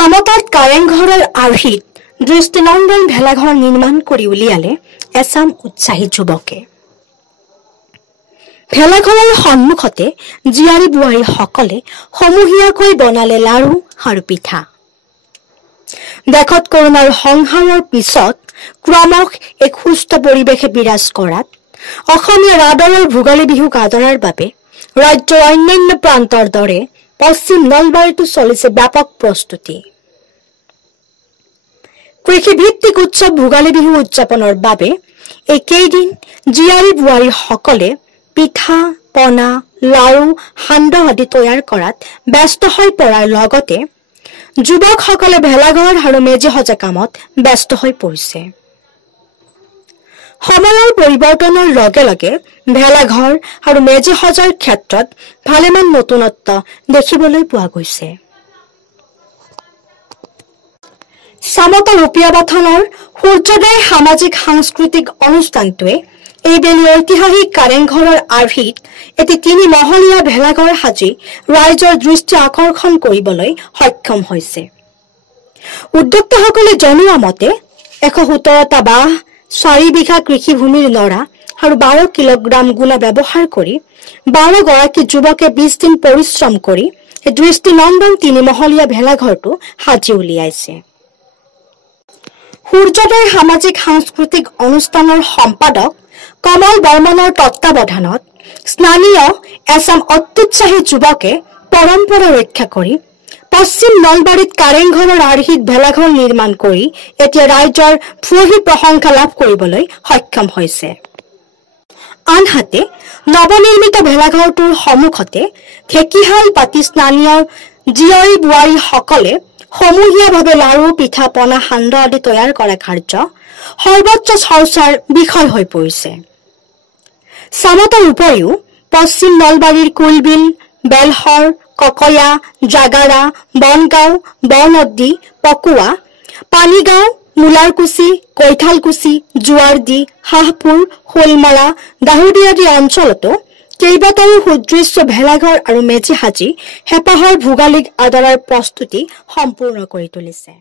চামতাত কাৰেংঘৰৰ আৰ্হিত দৃষ্টিনন্দন ভেলাঘৰ নিৰ্মাণ কৰি উলিয়ালে এচাম উৎসাহী যুৱকে। ভেলাঘৰৰ সন্মুখতে জীয়াৰী বোৱাৰীসকলে সমূহীয়াকৈ বনালে লাৰু আৰু পিঠা। দেশত কৰোনাৰ সংহাৰৰ পিছত ক্ৰমশ এক সুস্থ পৰিৱেশে বিৰাজ কৰাত অসমীয়াৰ আদৰৰ ভোগালী বিহুক আদৰাৰ বাবে ৰাজ্যৰ অন্যান্য প্ৰান্তৰ দৰে পশ্চিম নলবাৰীতো চলিছে ব্যাপক প্ৰস্তুতি। কৃষিভিত্তিক উৎসৱ ভোগালী বিহু উদযাপনৰ বাবে এই কেইদিন জীয়াৰী বোৱাৰীসকলে পিঠা পনা লাৰু সান্দহ আদি তৈয়াৰ কৰাত ব্যস্ত হৈ পৰাৰ লগতে যুৱকসকলে ভেলাঘৰ আৰু মেজি সজা কামত ব্যস্ত হৈ পৰিছে। সময়ৰ পৰিৱৰ্তনৰ লগে লগে ভেলাঘৰ আৰু মেজি সজাৰ ক্ষেত্ৰত ভালেমান নতুনত্ব দেখিবলৈ পোৱা গৈছে। চামতা ৰূপিয়াবাথানৰ সূৰ্যোদয় সামাজিক সাংস্কৃতিক অনুষ্ঠানটোৱে এইবেলি ঐতিহাসিক কাৰেংঘৰৰ আৰ্হিত এটি 3 মহলীয়া ভেলাঘৰ সাজি ৰাইজৰ দৃষ্টি আকৰ্ষণ কৰিবলৈ সক্ষম হৈছে। উদ্যোক্তাসকলে জনোৱা মতে 117টা বাঁহ 4 বিঘা কৃষিভূমিৰ নৰা আৰু 12 কিলোগ্ৰাম গুণা ব্যৱহাৰ কৰি 12 গৰাকী যুৱকে 20 দিন পৰিশ্ৰম কৰি দৃষ্টিনন্দন 3 মহলীয়া ভেলাঘৰটো সাজি উলিয়াইছে। সূৰ্যোদয় সামাজিক সাংস্কৃতিক অনুষ্ঠানৰ সম্পাদক কমল বৰ্মনৰ তত্বাৱধানত স্থানীয় এচাম অত্যুৎসাহী যুৱকে পৰম্পৰা ৰক্ষা কৰি পশ্চিম নলবাৰীত কাৰেংঘৰৰ আৰ্হিত ভেলাঘৰ নিৰ্মাণ কৰি এতিয়া ৰাইজৰ ভূয়সী প্ৰশংসা লাভ কৰিবলৈ সক্ষম হৈছে। আনহাতে নৱনিৰ্মিত ভেলাঘৰটোৰ সন্মুখতে ঢেকিহাল পাতি স্থানীয় জীয়ৰী বোৱাৰীসকলে সমূহীয়াভাৱে লাৰু পিঠা পনা সান্দহ আদি তৈয়াৰ কৰা কাৰ্য সৰ্বোচ্চ চৰ্চাৰ বিষয় হৈ পৰিছে। চামতাৰ উপৰিও পশ্চিম নলবাৰীৰ কুলবিল বেলহৰ ককয়া জাগাৰা বনগাঁও বনদ্দি পকুৱা পানীগাঁও মুলাৰকুছি কৈঠালকুছি জোৱাৰদি হাঁহপুৰ শোলমাৰা দাহুদি আদি অঞ্চলতো কেইবাটাও সুদৃশ্য ভেলাঘৰ আৰু মেজি সাজি হেঁপাহৰ ভোগালীক আদৰাৰ প্ৰস্তুতি সম্পূৰ্ণ কৰি তুলিছে।